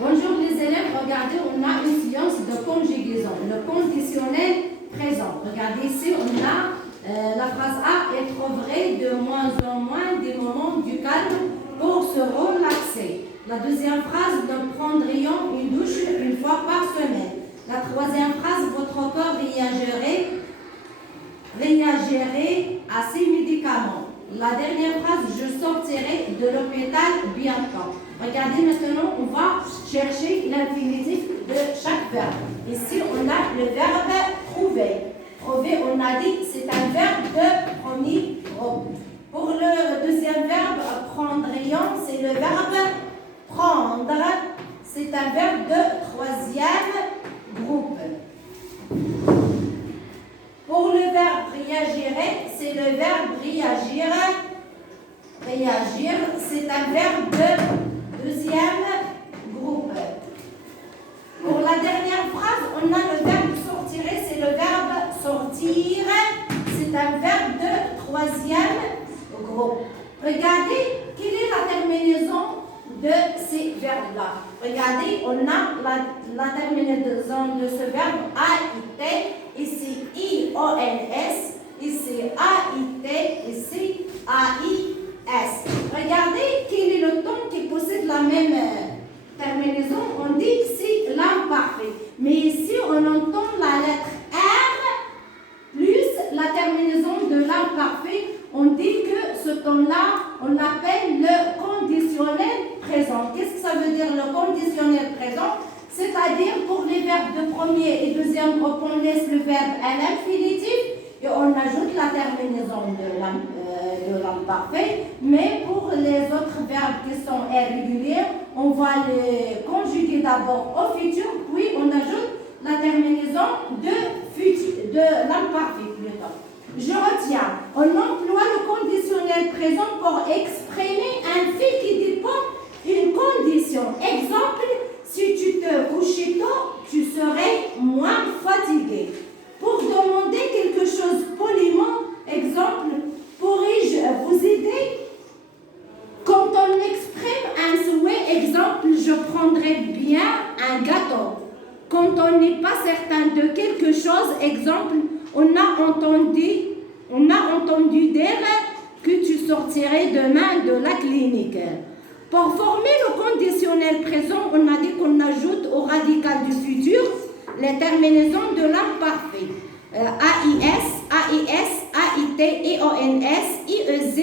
Bonjour les élèves, regardez, on a une science de conjugaison, le conditionnel présent. Regardez ici, on a la phrase A, être vrai de moins en moins des moments du calme pour se relaxer. La deuxième phrase, nous prendrions une douche une fois par semaine. La troisième phrase, votre corps réagirait à ces médicaments. La dernière phrase, je sortirai de l'hôpital bientôt. Regardez maintenant, on va chercher l'infinitif de chaque verbe. Ici, on a le verbe trouver. Trouver, on a dit, c'est un verbe de premier groupe. Pour le deuxième verbe, prendrions, c'est le verbe prendre. C'est un verbe de troisième groupe. Pour le verbe réagirait, c'est le verbe réagir. Réagir, c'est un verbe de deuxième groupe. Pour la dernière phrase, on a le verbe sortirait, c'est le verbe sortir. C'est un verbe de troisième groupe. Regardez, quelle est la terminaison de ces verbes-là? Regardez, on a la terminaison de ce verbe AIT, ici IONS, ici AIT, ici AIS. Regardez quel est le ton qui possède la même terminaison. On dit ici l'imparfait. Mais ici, on entend la lettre R plus la terminaison de l'imparfait. On dit que ce ton-là, on l'appelle le conditionnel présent. Qu'est-ce que ça veut dire le conditionnel présent? C'est-à-dire pour les verbes de premier et deuxième groupe, on laisse le verbe à l'infinitif et on ajoute la terminaison de l'imparfait. Mais pour les autres verbes qui sont irréguliers, on va les conjuguer d'abord au futur, puis on ajoute la terminaison de l'imparfait plutôt. Je retiens, on emploie le conditionnel présent pour exprimer un fait qui dépend d'une condition. Exemple, si tu te couchais tôt, tu serais moins fatigué. Pour demander quelque chose poliment, exemple, pourrais-je vous aider? Quand on exprime un souhait, exemple, je prendrais bien un gâteau. Quand on n'est pas certain de quelque chose, exemple, on a entendu dire que tu sortirais demain de la clinique. Pour former le conditionnel présent, on a dit qu'on ajoute au radical du futur les terminaisons de l'imparfait. AIS, AIS, AIT, EONS, IEZ,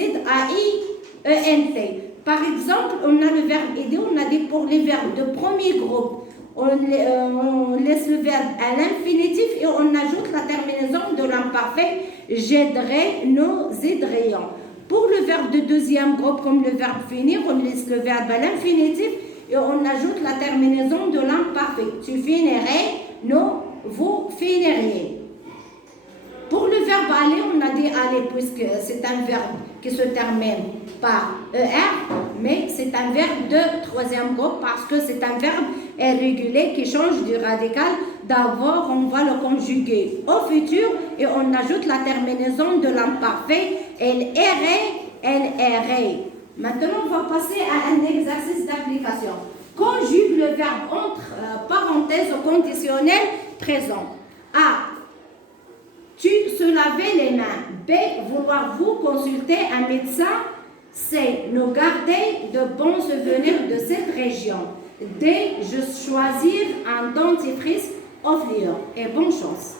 AIENT. Par exemple, on a le verbe aider, on a dit pour les verbes de premier groupe, on laisse le verbe à l'infinitif et on ajoute la terminaison de l'imparfait. J'aiderai, nous aiderions. Pour le verbe de deuxième groupe, comme le verbe finir, on laisse le verbe à l'infinitif et on ajoute la terminaison de l'imparfait. Tu finirais, nous, vous finiriez. Pour le verbe aller, on a dit aller puisque c'est un verbe qui se termine par ER, mais c'est un verbe de troisième groupe parce que c'est un verbe irrégulier qui change du radical. D'abord, on va le conjuguer au futur et on ajoute la terminaison de l'imparfait. Elle errait. Maintenant, on va passer à un exercice d'application. Conjugue le verbe entre parenthèses au conditionnel présent. A. Tu se lavais les mains. B. Vouloir vous consulter un médecin. C. Nous garder de bons souvenirs de cette région. D. Je choisir un dentifrice offrir. Et bonne chance.